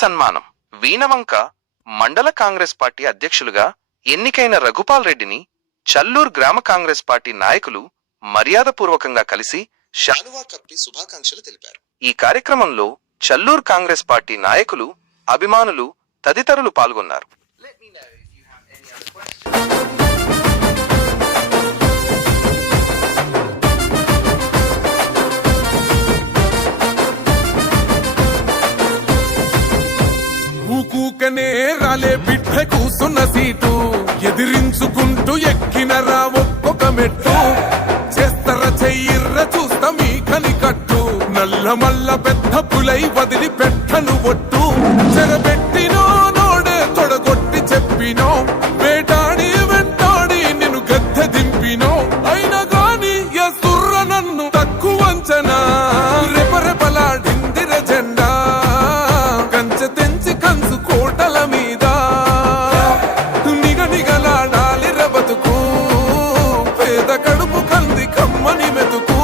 సన్మానం. వీణవంక మండల కాంగ్రెస్ పార్టీ అధ్యక్షులుగా ఎన్నికైన రఘుపాల్ రెడ్డిని చల్లూరు గ్రామ కాంగ్రెస్ పార్టీ నాయకులు మర్యాదపూర్వకంగా కలిసి శాలువా కప్పి శుభాకాంక్షలు తెలిపారు. ఈ కార్యక్రమంలో చల్లూరు కాంగ్రెస్ పార్టీ నాయకులు, అభిమానులు తదితరులు పాల్గొన్నారు. ఊకూకనే రాలే బిడ్డ కూసున్న సీటు ఎదిరించుకుంటూ ఎక్కినరా ఒక్కొక్క మెట్టు చేస్తర చెయ్యిర్ర చూస్తా మీ కనికట్టు నల్ల మల్ల పెద్ద పులై వదిలి పెట్టను ఒట్టు చెరబెట్టినో నోడే తొడగొట్టి చెప్పినో వేటాడి వెంటాడి నిన్ను గద్దె దింపినో అయినా గాని ఎసుర్ర నన్ను తక్కువ అంచనా రెపరెపలాడిందిర జెండా కంచె తెంచి కంచు కోటల మీద నిగనిగలాడాలి బతుకు పేద కడుపు కంది కమ్మని మెతుకు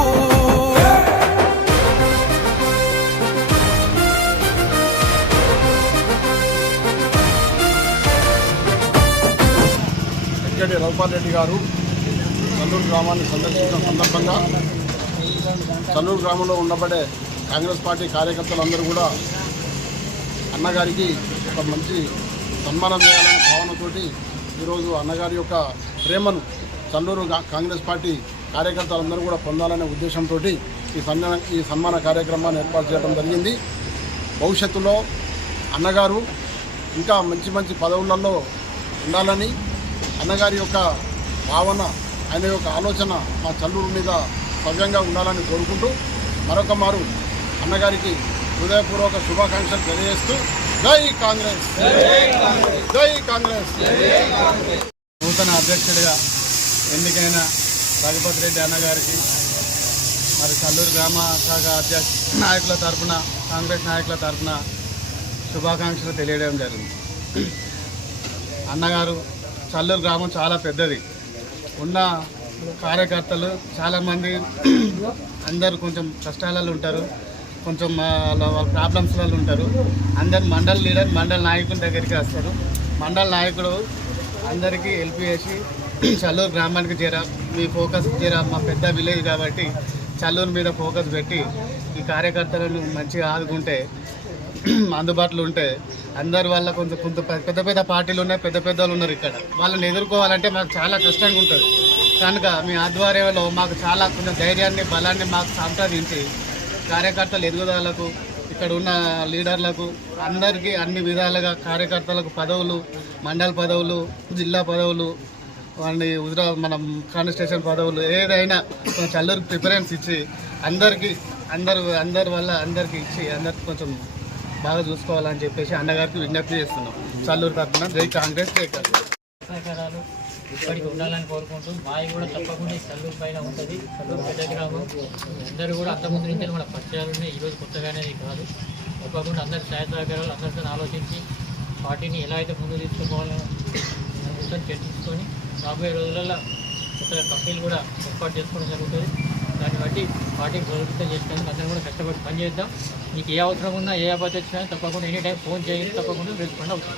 వెంకటి రఘుపాల్ రెడ్డి గారు చల్లూరు గ్రామాన్ని సందర్శించిన సందర్భంగా చల్లూరు గ్రామంలో ఉండబడే కాంగ్రెస్ పార్టీ కార్యకర్తలందరూ కూడా అన్నగారికి ఒక మంచి సన్మానం చేయాలనే భావనతోటి ఈరోజు అన్నగారి యొక్క ప్రేమను చల్లూరు కాంగ్రెస్ పార్టీ కార్యకర్తలందరూ కూడా పొందాలనే ఉద్దేశంతో ఈ సన్మాన కార్యక్రమాన్ని ఏర్పాటు చేయడం జరిగింది. భవిష్యత్తులో అన్నగారు ఇంకా మంచి మంచి పదవులలో ఉండాలని, అన్నగారి యొక్క భావన, ఆయన యొక్క ఆలోచన మా చల్లూరు మీద సవ్యంగా ఉండాలని కోరుకుంటూ మరొక మారు అన్నగారికి హృదయపూర్వక శుభాకాంక్షలు తెలియజేస్తూ జై కాంగ్రెస్, జై కాంగ్రెస్. నూతన అధ్యక్షుడిగా ఎన్నికైన రఘుపతి రెడ్డి అన్నగారికి మరి చల్లూరు గ్రామ శాఖ నాయకుల తరఫున, కాంగ్రెస్ నాయకుల తరఫున శుభాకాంక్షలు తెలియడం జరిగింది. అన్నగారు చల్లూరు గ్రామం చాలా పెద్దది, ఉన్న కార్యకర్తలు చాలామంది అందరూ కొంచెం కష్టాలలో ఉంటారు, కొంచెం వాళ్ళ ప్రాబ్లమ్స్లలో ఉంటారు. అందరు మండల లీడర్, మండల నాయకుల దగ్గరికి వస్తారు. మండల నాయకుడు అందరికీ హెల్ప్ చేసి చల్లూరు గ్రామానికి మీ ఫోకస్ మా పెద్ద విలేజ్ కాబట్టి చల్లూరు మీద ఫోకస్ పెట్టి ఈ కార్యకర్తలను మంచిగా ఆదుకుంటే, అందుబాటులో ఉంటే అందరి వల్ల కొంచెం పెద్ద పెద్ద పార్టీలు ఉన్నాయి, పెద్ద పెద్దలు ఉన్నారు. ఇక్కడ వాళ్ళని ఎదుర్కోవాలంటే మాకు చాలా కష్టంగా ఉంటుంది. కనుక మీ ఆధ్వర్యంలో మాకు చాలా కొంచెం ధైర్యాన్ని, బలాన్ని మాకు సంపాదించి కార్యకర్తల ఎదుగుదలకు, ఇక్కడ ఉన్న లీడర్లకు అందరికీ అన్ని విధాలుగా కార్యకర్తలకు పదవులు, మండల పదవులు, జిల్లా పదవులు, మనం కాన్స్టిట్యూషన్ పదవులు ఏదైనా చల్లూరికి ప్రిఫరెన్స్ ఇచ్చి అందరి వల్ల అందరికీ ఇచ్చి అందరికి కొంచెం బాగా చూసుకోవాలని చెప్పేసి అన్నగారికి విజ్ఞప్తి చేస్తున్నాం. చల్లూరు తరఫున జై కాంగ్రెస్, జై కాంగ్రెస్. సహకారాలు ఇప్పటికి ఉండాలని కోరుకుంటూ మావి కూడా తప్పకుండా చల్లూరు పైన ఉంటుంది. చల్లూరు పెద్ద గ్రామం, అందరూ కూడా అంతకుముందు నుంచి మన పరిచయాలు ఉన్నాయి, ఈరోజు కొత్తగానే కాదు. తప్పకుండా అందరి సహాయ సహకారాలు అందరితో ఆలోచించి పార్టీని ఎలా అయితే ముందు తీసుకోవాలని అనుకుంటాం చర్చించుకొని రాబోయే రోజులలో కొత్తగా కంపెనీలు కూడా ఏర్పాటు చేసుకోవడం జరుగుతుంది. దాన్ని బట్టి పార్టీని బలోపేతం చేసుకొని అందరం కూడా కష్టపడి పనిచేద్దాం. మీకు ఏ అవసరం ఉన్నా, ఏ ఆపత్తి వచ్చినా తప్పకుండా ఎనీ టైం ఫోన్ చేయండి, తప్పకుండా రెస్పాండ్ అవుతాం.